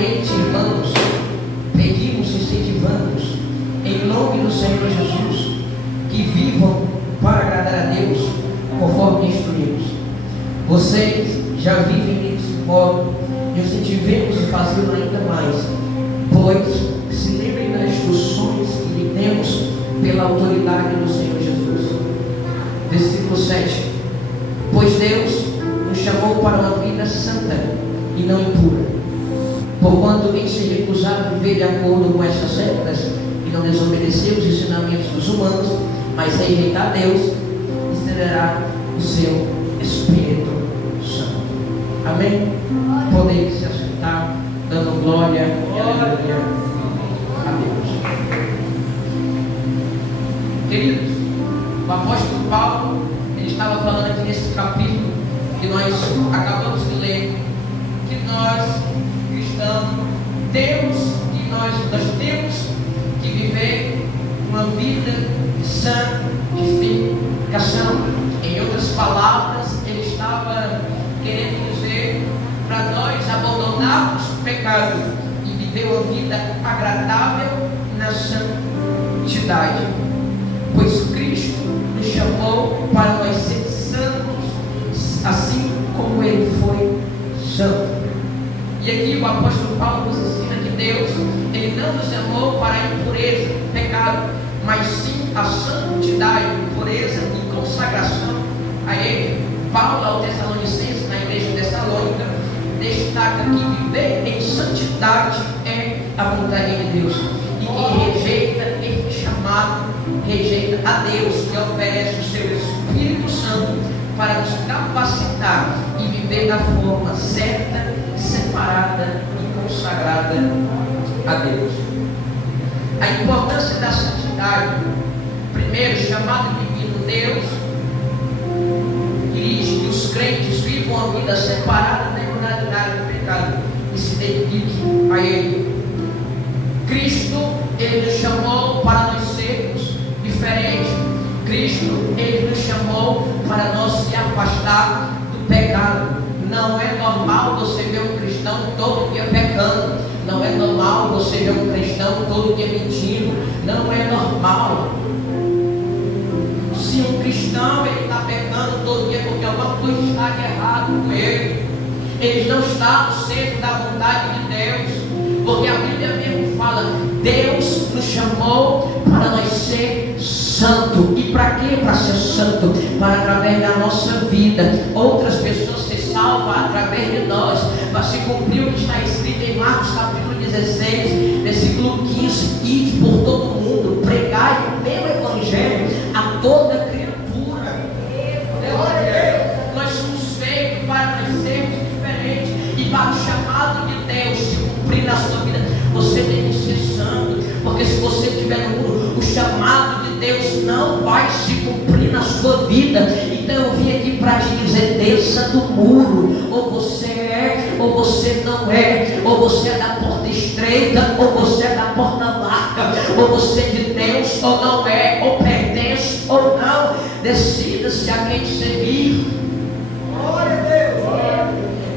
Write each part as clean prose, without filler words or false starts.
somente, irmãos, pedimos e incentivamos, em nome do Senhor Jesus, que vivam para agradar a Deus, conforme instruímos. Vocês já vivem desse modo, e incentivemos a fazê-lo ainda mais, pois se lembrem das instruções que lhe temos pela autoridade do Senhor Jesus. Versículo 7. Pois Deus nos chamou para uma vida santa e não impura. Porquanto quem se recusar a viver de acordo com essas regras e não desobedecer os ensinamentos dos humanos, mas rejeitar Deus, estenderá o seu Espírito Santo. Amém? Podem se assentar, dando glória e aleluia a Deus. Queridos, o apóstolo Paulo, ele estava falando aqui nesse capítulo que nós acabamos de ler, que nós cristãos temos que viver uma vida de santificação. Em outras palavras, ele estava querendo dizer para nós abandonarmos o pecado e viver uma vida agradável na santidade, pois Cristo nos chamou para nós ser santos, assim como Ele foi santo. E aqui o apóstolo Paulo nos ensina que Deus, Ele não nos chamou para a impureza, pecado, mas sim a santidade, pureza e consagração a Ele. Paulo, ao Tessalonicenses, na igreja de Tessalônica, destaca que viver em santidade é a vontade de Deus. E quem rejeita este chamado, rejeita a Deus, que oferece o seu Espírito Santo para nos capacitar e viver da forma certa, separada e consagrada a Deus. A importância da santidade, primeiro, chamado divino Deus, diz que os crentes vivam uma vida separada da imoralidade do pecado e se dediquem a Ele. Cristo, Ele nos chamou para nós sermos diferentes. Cristo, Ele nos chamou para nós se afastar do pecado. Não é normal você ver um cristão todo dia pecando. Não é normal você ver um cristão todo dia mentindo. Não é normal. Se um cristão ele está pecando todo dia porque alguma coisa está de errado com ele, ele não está no centro da vontade de Deus, porque a Bíblia mesmo fala: Deus nos chamou para nós ser santo. E para quê? Para ser santo, para através da nossa vida outras pessoas se salvam através de nós, para se cumprir o que está escrito em Marcos capítulo 16, versículo 15: ide por todo o mundo, pregai o meu evangelho a toda criatura. Nós somos feitos para nós sermos diferentes, e para o chamado de Deus se cumprir na sua vida, você tem que ser santo, porque se você tiver no muro, o chamado de Deus não vai se cumprir na sua vida. Então eu vim aqui para te dizer: desça do muro, ou você é, ou você não é, ou você é da porta estreita, ou você é da porta larga, ou você é de Deus ou não é, ou pertence ou não. Decida-se a quem servir. Glória a Deus.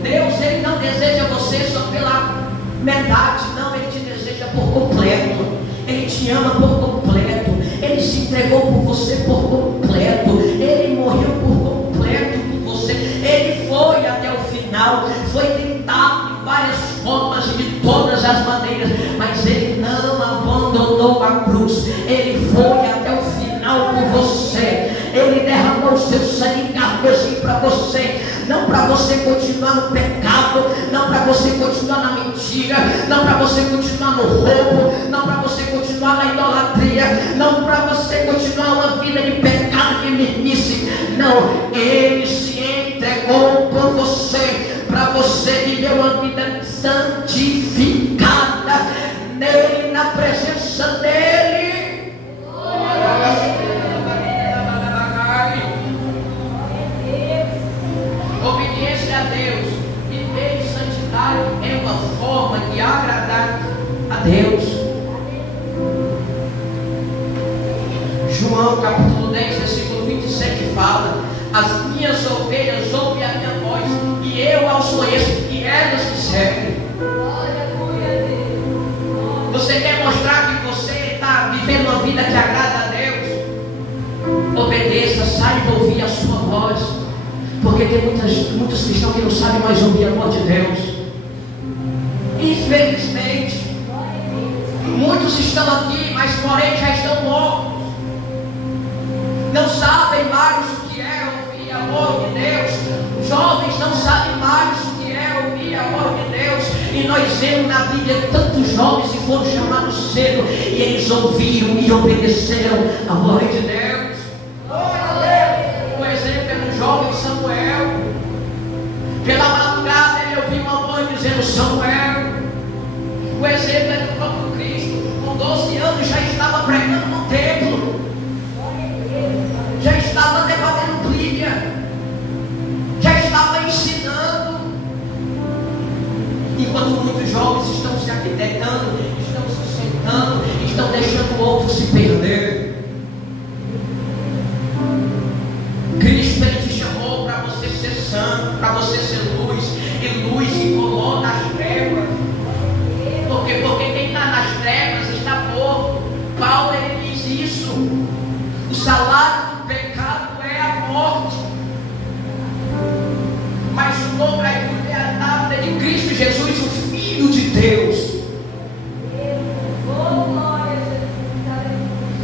Deus, Ele não deseja você só pela metade, não, Ele te deseja por completo. Ele te ama por completo. Ele se entregou por você por completo. Ele morreu por completo por você. Ele foi até o final, foi tentado de várias formas e de todas as maneiras, mas Ele não abandonou a cruz. Ele foi até o final por você. Ele derramou o seu sangue carmesim para você, não para você continuar no pecado, não para você continuar na mentira, não para você continuar no roubo, não para você continuar na idolatria, não para você continuar uma vida de pecado, de mesmice. Não, Ele se entregou por você, para você viver uma vida santificada nele, na presença dele. Obediência a Deus, viver em santidade é uma forma de agradar a Deus. João capítulo 10, versículo 27 fala: as minhas ovelhas ouvem a minha voz, e eu as conheço, e elas me seguem. saiba ouvir a sua voz, porque tem muitos cristãos que não sabem mais ouvir a voz de Deus. Infelizmente, muitos estão aqui, mas porém já estão mortos. Não sabem mais o que é ouvir a voz de Deus. Os jovens não sabem mais o que é ouvir a voz de Deus. E nós vemos na Bíblia tantos jovens que foram chamados cedo, e eles ouviram e obedeceram a voz de Deus. O exemplo é do jovem Samuel. Pela madrugada ele ouviu uma voz dizendo: Samuel. O exemplo é do próprio Cristo. Com 12 anos já estava pregando no templo, já estava debatendo Bíblia, já estava ensinando. Enquanto muitos jovens estão se arquitetando, estão se sentando, estão deixando o outro se perder. Cristo, Ele te chamou para você ser santo, para você ser luz, e luz incolor nas trevas. Porque quem está nas trevas está morto. Paulo, ele diz isso. O salário do pecado é a morte, mas o dom gratuito é a dádiva de Cristo Jesus, o Filho de Deus.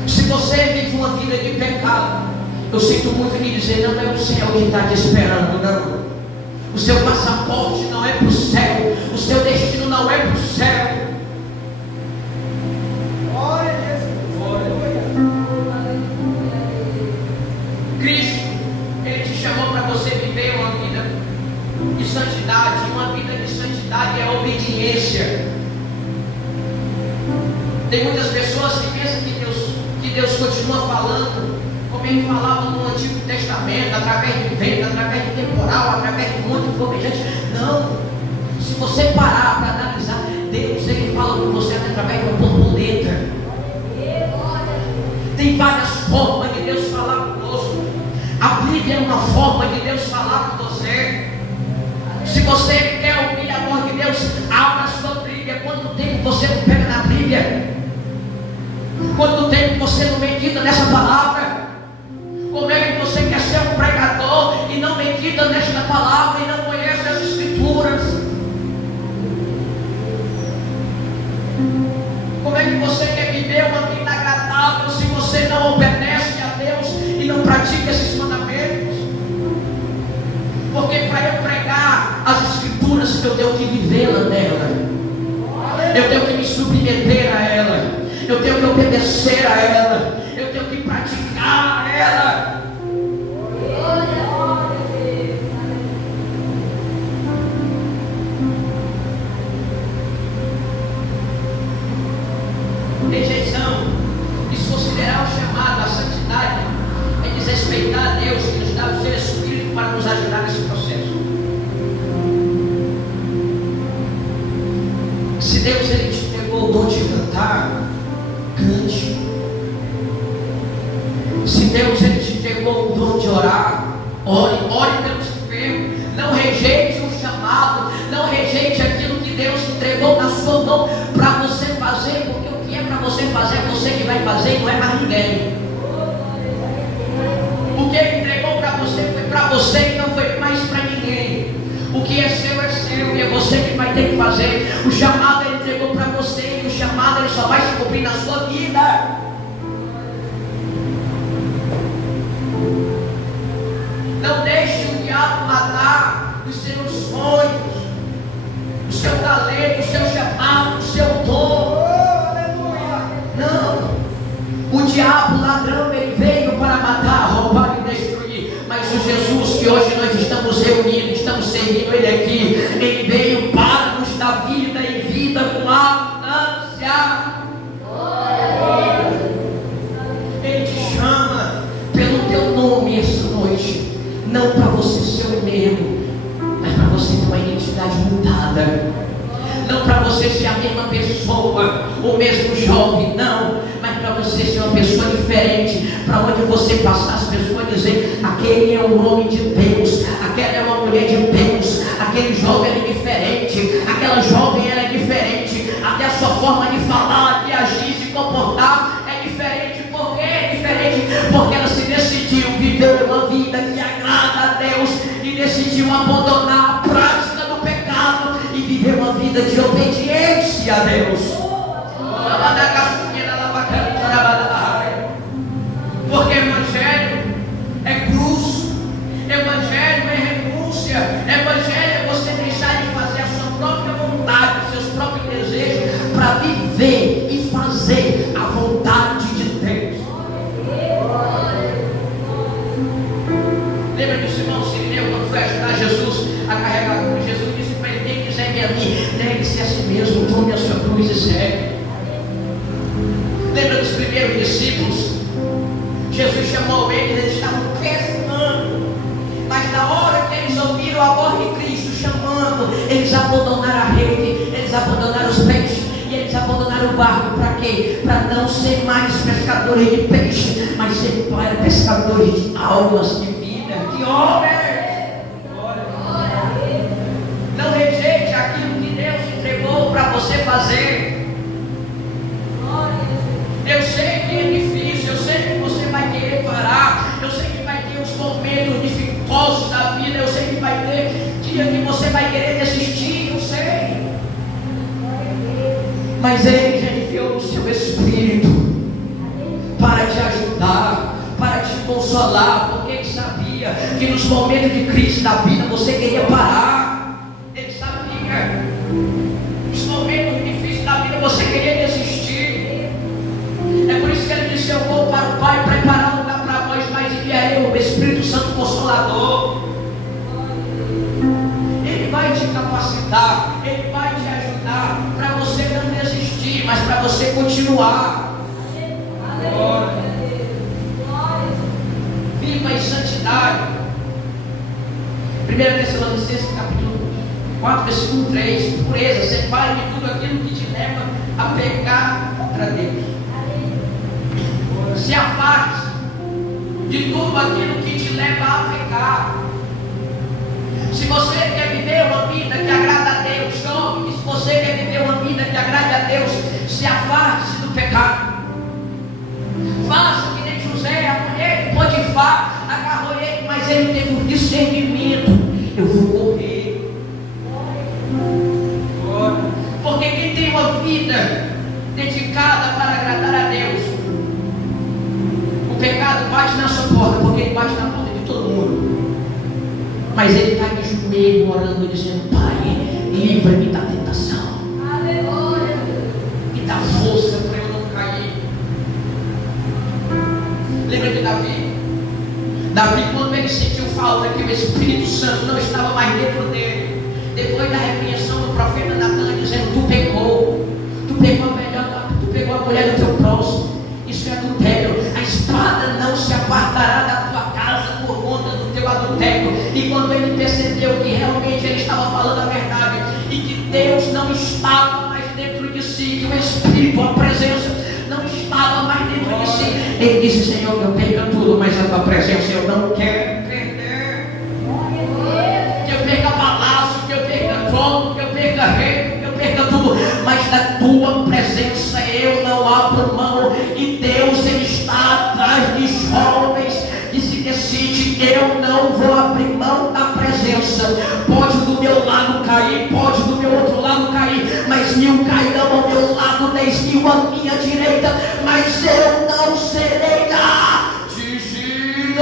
Se você vive uma vida de pecado, eu sinto muito lhe dizer, não é o céu que está te esperando, não. O seu passaporte não é para o céu, o seu destino não é para o céu. Cristo, Ele te chamou para você viver uma vida de santidade. E uma vida de santidade é obediência. Tem muitas pessoas que pensam que Deus continua falando como Ele falava no Antigo Testamento, através de vento, através de temporal, através de um monte de fomejante. Não. Se você parar para analisar, Deus, Ele fala com você através de uma borboleta. Tem várias formas de Deus falar conosco. A Bíblia é uma forma de Deus falar com você. Se você quer ouvir a voz de Deus, abra a sua Bíblia. Quanto tempo você não pega na Bíblia? Quanto tempo você não medita nessa palavra? Como é que você quer ser um pregador e não medita nesta palavra e não conhece as Escrituras? Como é que você quer viver uma vida agradável se você não obedece a Deus e não pratica esses mandamentos? Porque para eu pregar as Escrituras, eu tenho que vivê-la nela, eu tenho que me submeter a ela, eu tenho que obedecer a ela, eu tenho que praticar ela. Rejeição, desconsiderar o chamado à santidade, é desrespeitar a Deus que nos dá o seu Espírito para nos ajudar nesse processo. Se Deus, Ele te entregou o dom de cantar, cante. Se Deus, Ele te entregou o dom de orar, ore pelos enfermos. Não rejeite o chamado, não rejeite aquilo que Deus entregou na sua mão para você fazer, porque o que é para você fazer é você que vai fazer e não é mais ninguém. O que Ele entregou para você foi para você e não foi mais para ninguém. O que é seu e é você que vai ter que fazer. O chamado Ele entregou para você, e o chamado Ele só vai se cumprir na sua vida. Não deixe o diabo matar os seus sonhos, o seu talento, o seu chamado, o seu dom. Não. O diabo, ladrão, ele veio para matar, roubar e destruir. Mas o Jesus que hoje nós estamos reunidos, estamos servindo Ele aqui, Ele veio para nos dar vida e vida com abundância. Ele te chama pelo teu nome essa noite, não para você ser o mesmo, mas para você ter uma identidade mudada. Não para você ser a mesma pessoa, o mesmo jovem, não, mas para você ser uma pessoa diferente. Para onde você passar, as pessoas dizem: aquele é um homem de Deus, aquela é uma mulher de Deus, aquele jovem é diferente, aquela jovem ela é diferente, até a sua forma de falar, de agir, de comportar é diferente. Por que é diferente? Porque ela se decidiu viver uma Deus. Porque Evangelho é cruz, Evangelho é renúncia, Evangelho é você deixar de fazer a sua própria vontade, os seus próprios desejos, para viver e fazer a vontade de Deus. Lembra que o Simão Sirineu, quando foi ajudar Jesus a carregar a cruz, Jesus disse para ele: quem quiser vir a mim, negue-se a si mesmo, tome a sua cruz e segue. Lembra dos primeiros discípulos? Jesus chamou eles estavam pescando, mas na hora que eles ouviram a voz de Cristo chamando, eles abandonaram a rede, eles abandonaram os peixes e eles abandonaram o barco. Para quê? Para não ser mais pescadores de peixe, mas ser pescadores de almas, de vida, de homens. Não rejeite aquilo que Deus entregou para você fazer. Eu sei que é difícil, eu sei que você vai querer parar, eu sei que vai ter os momentos dificultosos da vida, eu sei que vai ter dia que você vai querer desistir, eu sei. Mas Ele já enviou o seu Espírito para te ajudar, para te consolar, porque Ele sabia que nos momentos de crise da vida você queria parar. Ele sabia. Nos momentos difíceis da vida você queria desistir. É por isso que Ele disse: eu vou para o Pai preparar um lugar para vós, mas enviarei o Espírito Santo Consolador. Ele vai te capacitar, Ele vai te ajudar para você não desistir, mas para você continuar. Viva em santidade. 1 Tessalonicenses capítulo 4, versículo 3: pureza, separe de tudo aquilo que te leva a pecar contra Deus. Se afaste de tudo aquilo que te leva a pecar. Se você quer viver uma vida que agrada a Deus, jovem, se você quer viver uma vida que agrade a Deus, se afaste do pecado. Faça que nem José, a mulher de Potifar agarrou ele, mas ele teve um discernimento: eu vou correr. Porque quem tem uma vida dedicada para agradar a Deus, o pecado bate na sua porta, porque ele bate na porta de todo mundo. Mas ele está de joelho orando, dizendo: Pai, livra-me da tentação. Aleluia. Me dá força para eu não cair. Lembra de Davi? Davi, quando ele sentiu falta que o Espírito Santo não estava mais dentro dele, depois da repreensão do profeta Natan, dizendo: tu pecou a mulher do teu próximo, isso é adultério. A espada não se apartará da tua casa por conta do teu adultério. E quando ele percebeu que realmente ele estava falando a verdade e que Deus não estava mais dentro de si, que o Espírito, a presença não estava mais dentro de si, ele disse: Senhor, eu perca tudo, mas a tua presença eu não quero perder. Que eu perca palácio, que eu perca trono, que eu perca reino, que eu perca tudo, mas da tua presença eu não abro mão. E Deus, Ele está atrás de jovens que se decide: eu não vou abrir mão da presença. Pode do meu lado cair, pode do meu outro lado cair, mas 1000 cairão ao meu lado, 10.000 à minha direita, mas eu não serei atingido.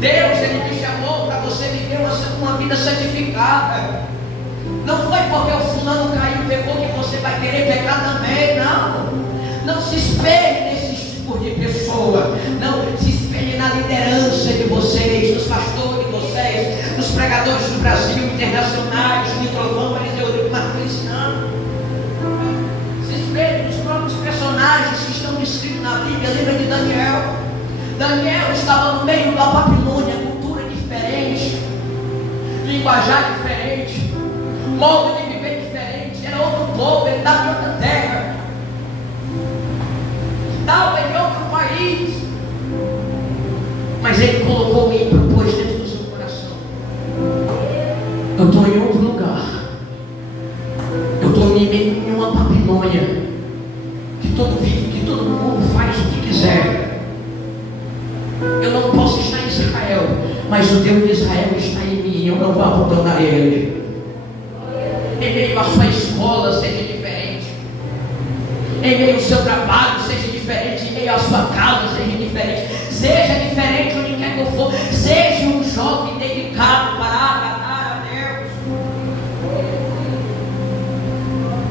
Deus, Ele me chamou para você viver uma vida santificada. Não foi porque o fulano caiu, pecou, que você vai querer pecar também, não. Não se espelhe nesses tipos de pessoa. Não se espelhe na liderança de vocês, nos pastores de vocês, nos pregadores do Brasil, internacionais, de Trovão, Eliseu, Marquês, não. Se espelhe nos próprios personagens que estão descritos na Bíblia. Lembra de Daniel? Daniel estava no meio da Babilônia, cultura diferente, linguajar diferente, modo de viver diferente, era outro povo, ele estava em outra terra, estava em outro país, mas ele colocou e propôs dentro do seu coração: eu estou em outro lugar, eu estou em uma Babilônia, que todo mundo faz o que quiser. Eu não posso estar em Israel, Mas o Deus de Israel está em mim, eu não vou abandonar Ele. Em meio à sua escola, seja diferente. Em meio ao seu trabalho, seja diferente. Em meio à sua casa, seja diferente. Seja diferente onde quer que eu for. Seja um jovem dedicado para agradar a Deus.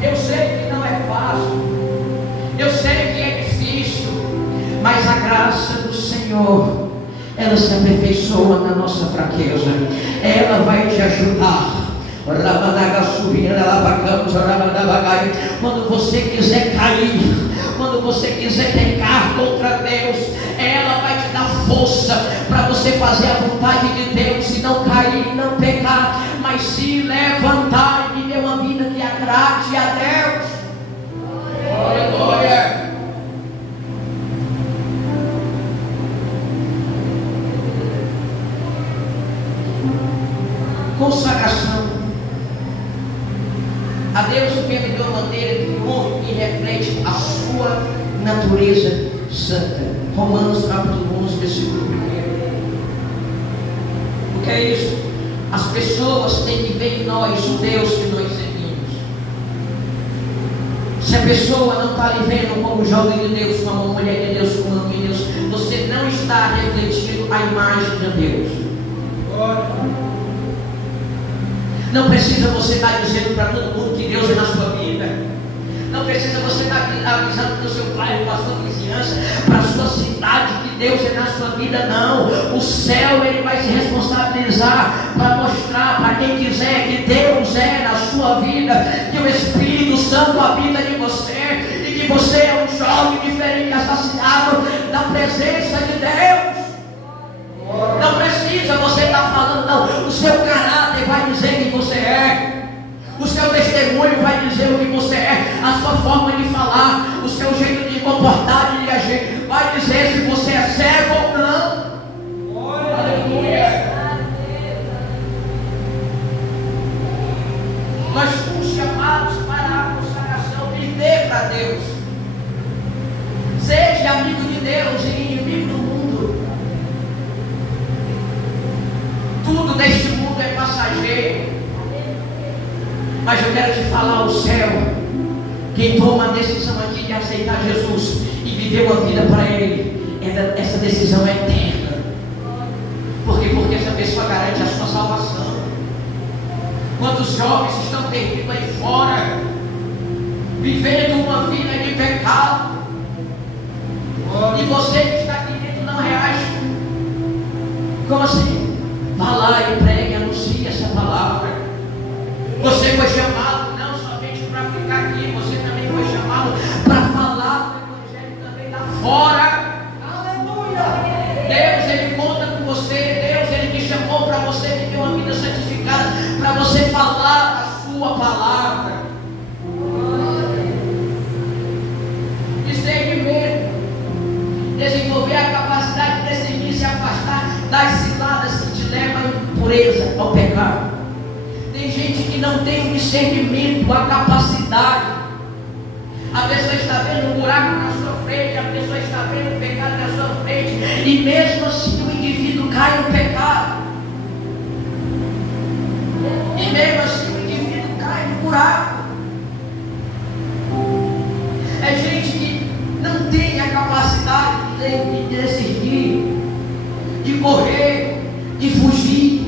Eu sei que não é fácil. Eu sei que é difícil. Mas a graça do Senhor, ela se aperfeiçoa na nossa fraqueza. Ela vai te ajudar. Quando você quiser cair, quando você quiser pecar contra Deus, ela vai te dar força para você fazer a vontade de Deus e não cair, não pecar, mas se levantar e viver uma vida que agrade a Deus. Aleluia. Consagração a Deus vivendo de uma maneira que honra e reflete a sua natureza santa. Romanos capítulo 11, versículo 1. O que é isso? As pessoas têm que ver em nós o Deus que nós servimos. Se a pessoa não está lhe vendo como jovem de Deus, como mulher de Deus, como homem de Deus, você não está refletindo a imagem de Deus. Não precisa você estar dizendo para todo mundo que Deus é na sua vida. Não precisa você estar avisando para o seu pai, para a sua vizinhança, para a sua cidade que Deus é na sua vida. Não. O céu ele vai se responsabilizar para mostrar para quem quiser que Deus é na sua vida, que o Espírito Santo habita em você e que você é um jovem diferente, assassinado da presença de Deus. Não precisa você estar falando, não. O seu caráter vai dizer quem você é. O seu testemunho vai dizer o que você é. A sua forma de falar, o seu jeito de comportar, de agir, vai dizer se você é servo ou não. Aleluia. Nós fomos chamados para a consagração, viver para Deus. Seja amigo de Deus e inimigo do mundo. Tudo deste mundo é passageiro. Mas eu quero te falar o céu. Quem toma a decisão aqui de aceitar Jesus e viver uma vida para Ele, essa decisão é eterna. Por quê? Porque essa pessoa garante a sua salvação. Quantos jovens estão perdidos aí fora, vivendo uma vida de pecado, e você que está aqui dentro não reage? Como assim? Vá lá e pregue, anuncie essa palavra. Você foi chamado não somente para ficar aqui, você também foi chamado para falar do Evangelho também lá fora. Aleluia! Deus, Ele conta com você. Deus, Ele te chamou para você viver uma vida santificada, para você falar a sua palavra. Discernimento, desenvolver a capacidade de discernir, se afastar das ciladas que te levam à impureza, ao pecado. Tem gente que não tem o discernimento, a capacidade. A pessoa está vendo um buraco na sua frente, a pessoa está vendo o pecado na sua frente, e mesmo assim o indivíduo cai no pecado. E mesmo assim o indivíduo cai no buraco. É gente que não tem a capacidade de decidir, de correr, de fugir.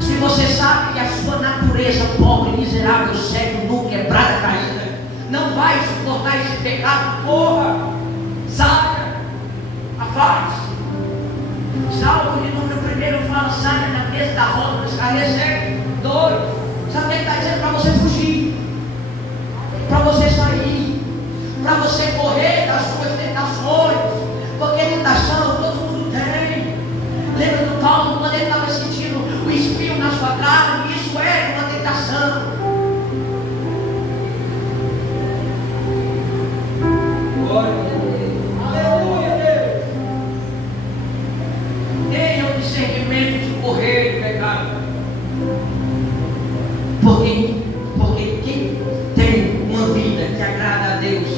Se você sabe que a sua natureza pobre, miserável, cego, nu, quebrada, caída, não vai suportar esse pecado, corra, saia, afaste. Salmo de número 1 fala: saia da mesa da roda dos carneceiros, doido. Sabe o que ele está dizendo? Para você fugir, para você sair, para você correr das suas tentações, porque tentação todo mundo tem. Lembra do Paulo quando ele estava sentindo o espinho na sua carne? Isso era uma tentação. Glória a Deus. Aleluia, Deus. Tenha o discernimento de correr e pecar. Porque quem tem uma vida que agrada a Deus,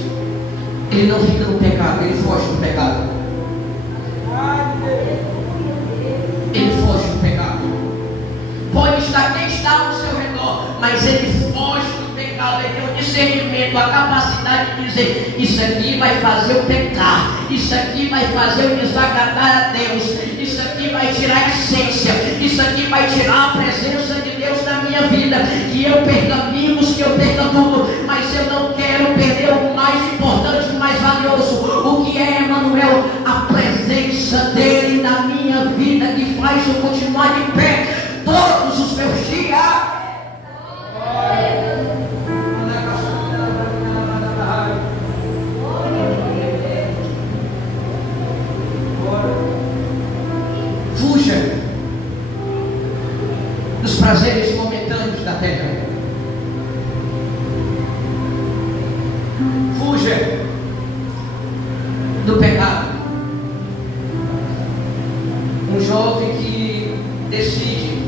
ele não fica no pecado, ele foge do pecado. ele foge do pecado. Pode estar quem está ao seu redor, mas ele foge do pecado. Ele tem o discernimento, a capacidade de dizer: isso aqui vai fazer eu pecar, isso aqui vai fazer eu desagradar a Deus, isso aqui vai tirar a essência, isso aqui vai tirar a presença de Deus na minha vida. Que eu perca amigos, que eu perca tudo, mas eu não quero perder o mais importante, o mais valioso. O que é, Emanuel? A presença dele na minha vida, que faz eu continuar de pé todos os meus dias. Fuja dos prazeres momentâneos da terra. Fuja do pecado. Um jovem que decide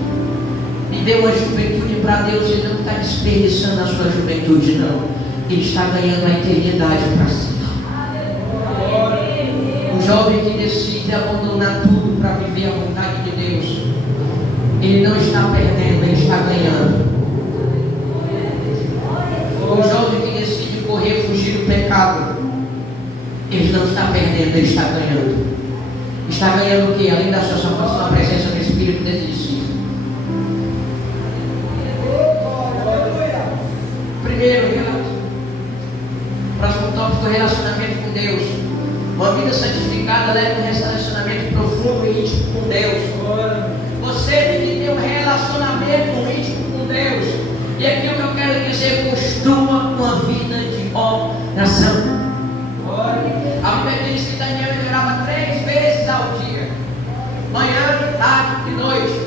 viver uma juventude para Deus, ele não está desperdiçando a sua juventude, não. Ele está ganhando a eternidade para si. Um jovem que decide abandonar tudo para viver a vontade de Deus, ele não está perdendo, ele está ganhando. Um jovem que decide correr, fugir do pecado, ele não está perdendo, ele está ganhando. Está ganhando o que? Além da sua salvação, a presença do Espírito dentro de si. Primeiro, próximo tópico: relacionamento com Deus. Uma vida santificada leva um relacionamento profundo e íntimo com Deus. Você tem que ter um relacionamento íntimo com Deus. E aqui o que eu quero dizer: construa uma vida de oração. A Bíblia diz que Daniel orava 3 vezes ao dia, manhã, tarde e noite.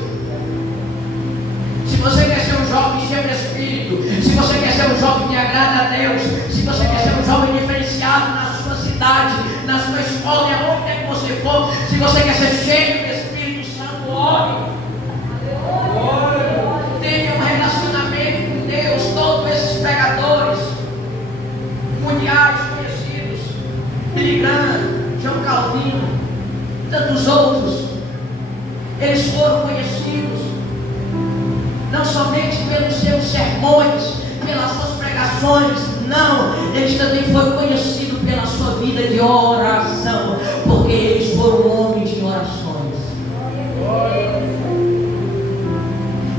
Se você quer ser um jovem cheio de Espírito, se você quer ser um jovem que agrada a Deus, se você quer ser um jovem diferenciado na sua cidade, na sua escola, aonde quer que você for, se você quer ser cheio de Espírito Santo, ore. Tenha um relacionamento com Deus. Todos esses pregadores mundiais conhecidos, Billy Graham, João Calvino, tantos outros, eles foram conhecidos não somente pelos seus sermões, pelas suas pregações, não, eles também foram conhecidos pela sua vida de oração, porque eles foram homens de orações.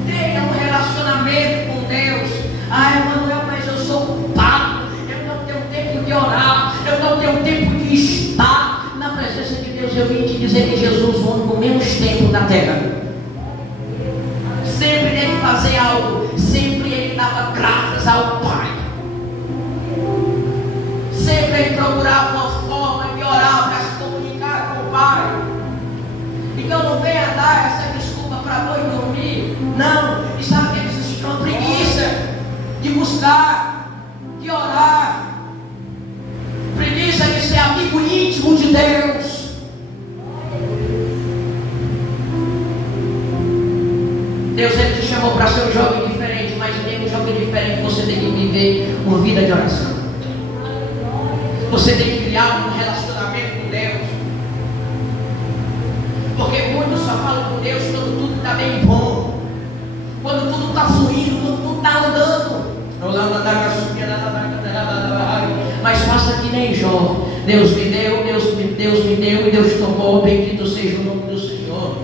Tenha um relacionamento com Deus. Ah, Emanuel, mas eu sou culpado, eu não tenho tempo de orar, eu não tenho tempo de estar na presença de Deus. Eu vim te dizer que Jesus, o homem com menos tempo na terra, sempre ele fazia algo, sempre ele dava graças ao Pai, sempre ele procurava uma forma de orar para se comunicar com o Pai. Então não venha dar essa desculpa para não dormir, não. E sabe que eles estão com preguiça de buscar, de orar, preguiça de ser amigo íntimo de Deus. Deus, ele te chamou para ser um jovem diferente, mas mesmo um jovem diferente, você tem que viver uma vida de oração. Você tem que criar um relacionamento com Deus. Porque muitos só falam com Deus quando tudo está bem bom, quando tudo está fluindo, quando tudo está andando. Mas faça que nem Jó. Deus me deu, Deus me deu e Deus tomou. Bendito seja o nome do Senhor.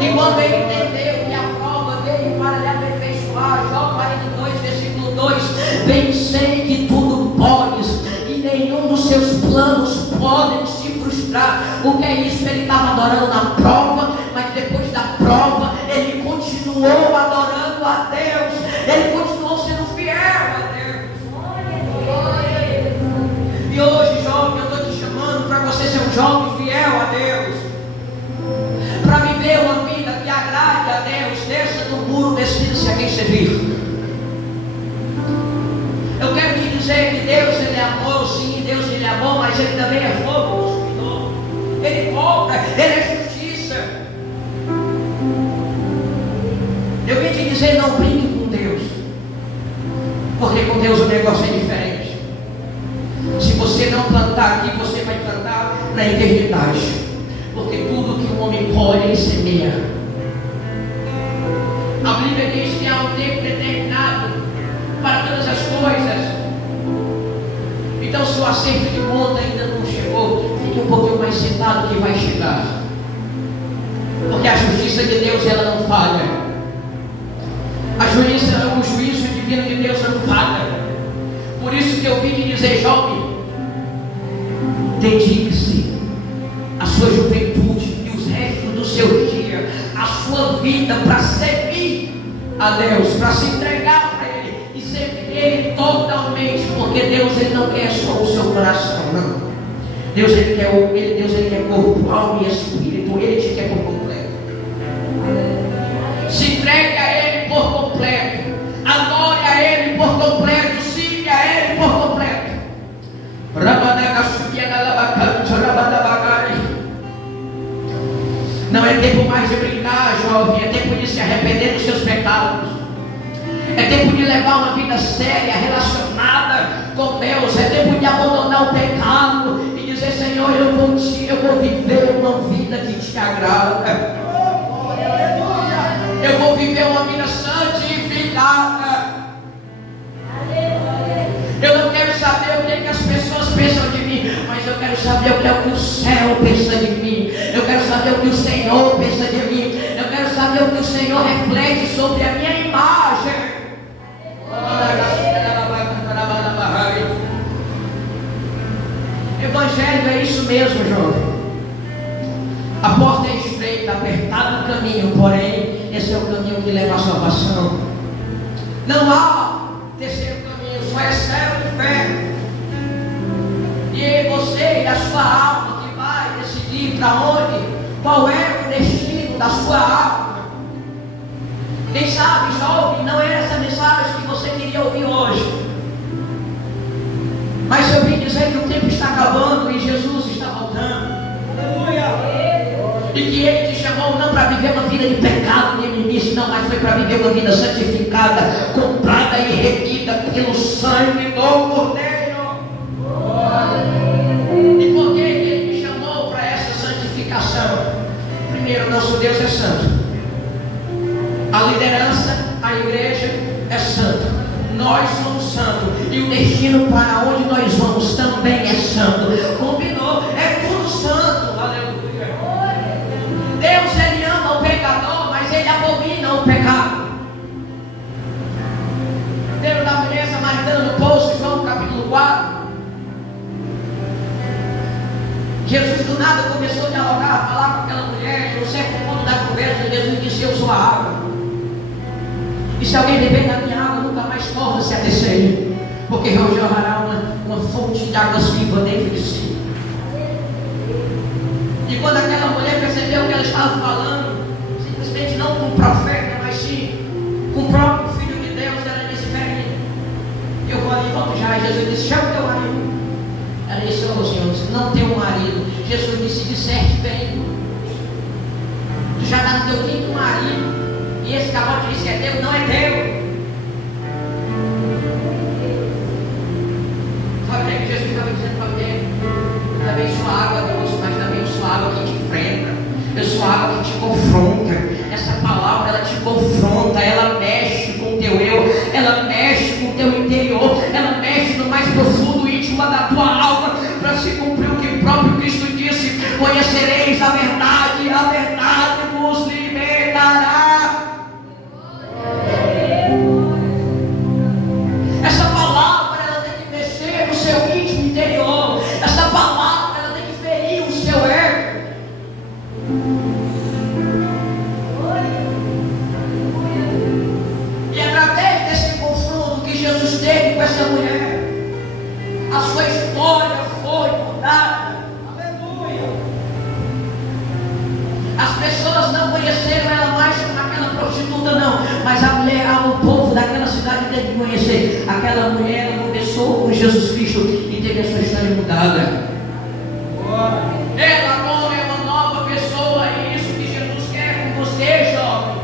E quando ele entendeu que a prova veio para lhe aperfeiçoar, Jó 42, versículo 2: bem sei que tudo podes, e nenhum dos seus planos podem se frustrar. O que é isso? Ele estava adorando na prova, mas depois da prova, ele continuou adorando a Deus, ele continuou sendo fiel a Deus. E hoje, jovem, eu estou te chamando para você ser um jovem fiel a Deus, para viver uma vida que agrade a Deus. Desça do muro, decida-se a quem servir. Eu quero te dizer que Deus, ele é amor, sim, Deus, ele é amor, mas ele também é fogo consumidor. Ele volta, ele é justiça. Eu vim te dizer, não brinque com Deus, porque com Deus o negócio é diferente. Se você não plantar aqui, você vai plantar na eternidade. Porque tudo que um homem homem colhe e semeia. A Bíblia diz que há um tempo determinado para todas as coisas. Então, se o acerto de conta ainda não chegou, fique um pouquinho mais sentado que vai chegar. Porque a justiça de Deus, ela não falha. O juízo divino de Deus não falha. Por isso que eu vim te dizer, jovem, dedique-se à sua juventude e os restos do seu dia, a sua vida, para servir a Deus, para se entregar para Ele e servir Ele totalmente, porque Deus, Ele não quer só o seu coração, não. Deus, Ele quer corpo, alma e espírito. Ele te quer por completo. Se entregue a Ele por completo, adore a Ele por completo, siga a Ele por completo. Não é tempo mais de brincar, jovem. É tempo de se arrepender dos seus pecados. É tempo de levar uma vida séria, relacionada com Deus. É tempo de abandonar o pecado e dizer: Senhor, eu vou viver uma vida que te agrada. Eu vou viver uma vida santificada. Eu não quero saber o que as pessoas pensam de mim, mas eu quero saber o que é o que o céu pensa de mim. Eu quero saber o que o Senhor pensa de mim. Eu quero saber o que o Senhor reflete sobre a minha imagem. Evangelho é isso mesmo, jovem. A porta é estreita, apertado o caminho, porém esse é o caminho que leva à salvação. Não há terceiro caminho, só é céu e inferno. E você e a sua alma que vai decidir para onde, qual é o destino da sua alma. Quem sabe, jovem, não é essa mensagem que você queria ouvir hoje. Mas eu vim dizer que o tempo está acabando e Jesus está voltando. E que Ele te chamou não para viver uma vida de pecado, de início, não, mas foi para viver uma vida santificada, comprada e remida pelo sangue do Cordeiro. E por que Ele me chamou para essa santificação? Primeiro, nosso Deus é santo. A liderança, a igreja é santa. Nós somos santos. E o destino para onde nós vamos também é santo. Combinou? É tudo santo. Aleluia. Deus, Ele ama o pecador, mas Ele abomina o pecado. Lembra da mulher samaritana no poço, João capítulo 4? Jesus do nada começou a dialogar, a falar com aquela mulher. E no certo ponto da conversa, Jesus disse: eu sou a água. E se alguém beber da minha água, nunca mais torna-se a ter sede, porque jorrará uma fonte de águas vivas dentro de si. E quando aquela mulher percebeu que ela estava falando, simplesmente não com o profeta, mas sim com o próprio Filho de Deus, ela disse: peraí, eu vou ali e volto já. E Jesus disse: chama o teu marido. Ela disse: oh Senhor, não tenho marido. Jesus disse: disserte bem, tu já está no teu quinto marido, e esse cavalo que disse que é teu, não é teu. Sabe o que Jesus estava dizendo para a mulher? Eu também sou água doce, mas também eu sou água que te enfrenta. Eu sou água que te confronta. Essa palavra, ela te confronta, ela mexe com o teu eu, ela mexe com o teu interior, ela mexe no mais profundo íntimo da tua alma, para se cumprir o que o próprio Cristo disse: conhecereis a verdade vos libertará. Essa palavra, ela tem que mexer no seu íntimo interior. Essa palavra, ela tem que ferir o seu ego. E através desse confronto que Jesus teve com essa mulher, a sua história foi mudada. Aleluia. As pessoas não conheceram ela mais como aquela prostituta, não, mas a mulher, o povo daquela cidade teve que conhecer. Aquela mulher, ela começou com Jesus Cristo e teve a sua história mudada. Ela agora é uma nova pessoa, e isso que Jesus quer com você, jovem.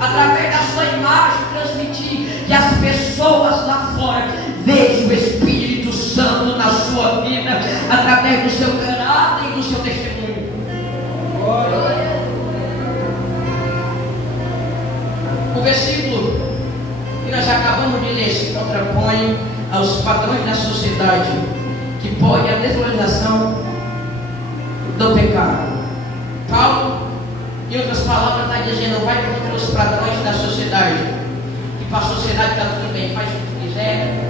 Através da sua imagem, transmitir que as pessoas lá fora vejam o Espírito Santo na sua vida, através do seu caráter e do seu testemunho. O versículo que nós acabamos de ler se contrapõe aos padrões da sociedade que pode a desvalorização do pecado. Paulo, em outras palavras, está dizendo: vai contra os padrões da sociedade, que para a sociedade está tudo bem, faz o que quiser,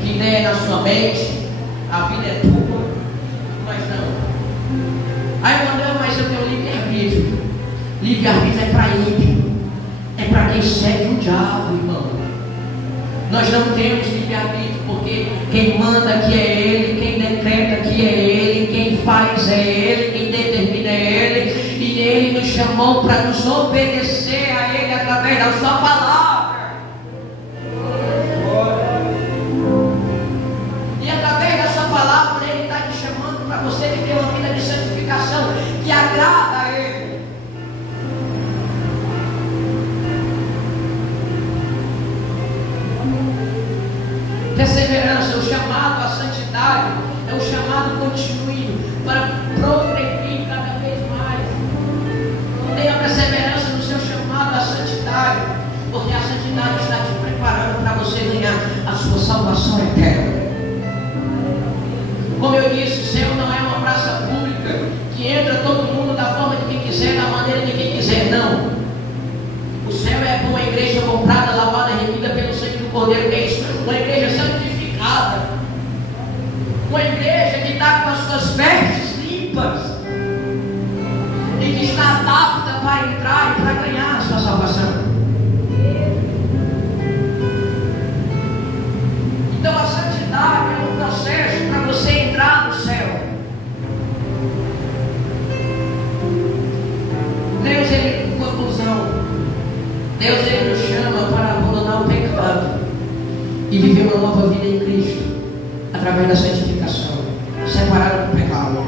que der na sua mente, a vida é tua, mas não. Aí eu mas eu tenho livre-arbítrio. Livre-arbítrio é para ímpio, é para quem segue o diabo, irmão. Nós não temos livre-arbítrio, porque quem manda aqui é Ele, quem decreta aqui é Ele, quem faz é Ele, quem determina é Ele, e Ele nos chamou para nos obedecer a Ele através da sua palavra. E através da sua palavra Ele está te chamando para você viver uma vida de santificação que agrada a Ele. Perseverança, o chamado à santidade é um chamado contínuo para progredir cada vez mais. Tenha perseverança no seu chamado à santidade, porque a santidade está te preparando para você ganhar a sua salvação eterna. Como eu disse, o céu não é uma praça pública que entra todo mundo da forma de quem quiser, da maneira de quem quiser, não. O céu é uma igreja comprada, lavada, remida pelo sangue do Cordeiro, que é isso, uma igreja santificada, uma igreja que está com as suas vestes limpas e que está apta para entrar e para ganhar a sua salvação. Então a santidade é um processo para você entrar no céu. Deus, Ele, conclusão, Deus, Ele nos chama para abandonar o pecado e viver uma nova vida em Cristo, através da santificação, separado do pecado,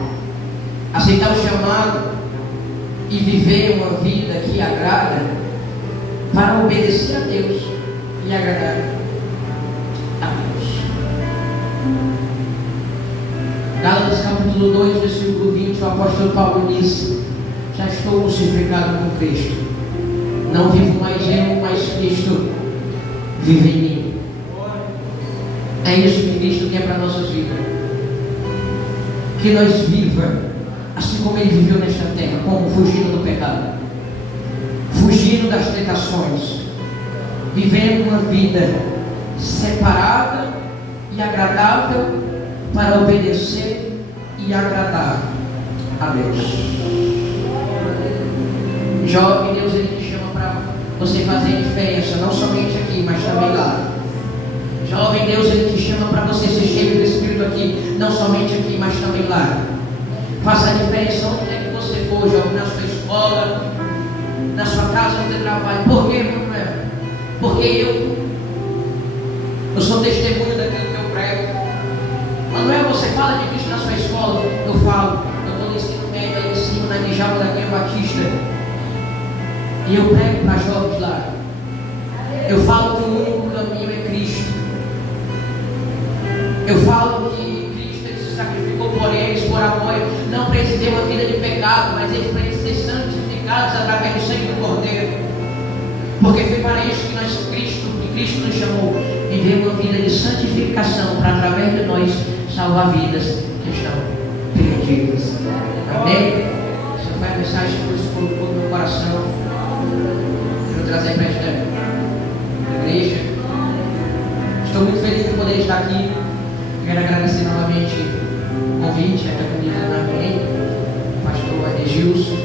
aceitar o chamado e viver uma vida que agrada, para obedecer a Deus e agradar a Deus. Gálatas capítulo 2, versículo 20, o apóstolo Paulo diz: já estou crucificado com Cristo, não vivo mais eu, mas Cristo vive em mim. É isso que Cristo quer para a nossa vida, que nós viva assim como Ele viveu nesta terra, como fugindo do pecado, fugindo das tentações, vivendo uma vida separada e agradável para obedecer e agradar a Deus. Jovem, Deus, Ele te chama para você fazer diferença, não somente aqui, mas também lá. Jovem, Deus, Ele te chama para você ser cheio do Espírito aqui, não somente aqui, mas também lá. Faça a diferença onde quer que você for, jovem, na sua escola, na sua casa, no seu trabalho. Por quê, meu irmão? Porque eu sou testemunho daquilo que eu prego. Manuel, você fala de Cristo na sua escola? Eu falo. Eu estou no ensino médio, aí em cima, na Djalma da Guia Batista. E eu prego para jovens lá. Eu falo que o único caminho é Cristo. Eu falo que Cristo, Ele se sacrificou por eles, por amor, não para eles terem uma vida de pecado, mas eles para eles serem santificados através do sangue do Cordeiro. Porque foi para isso que Cristo nos chamou, viver uma vida de santificação, para através de nós salvar vidas que estão perdidas. Amém? Essa foi a mensagem que Deus colocou no meu coração. Quero trazer para esta igreja. Estou muito feliz de poder estar aqui. Quero agradecer novamente o convite, a comunidade da Amém, o pastor Adegilson.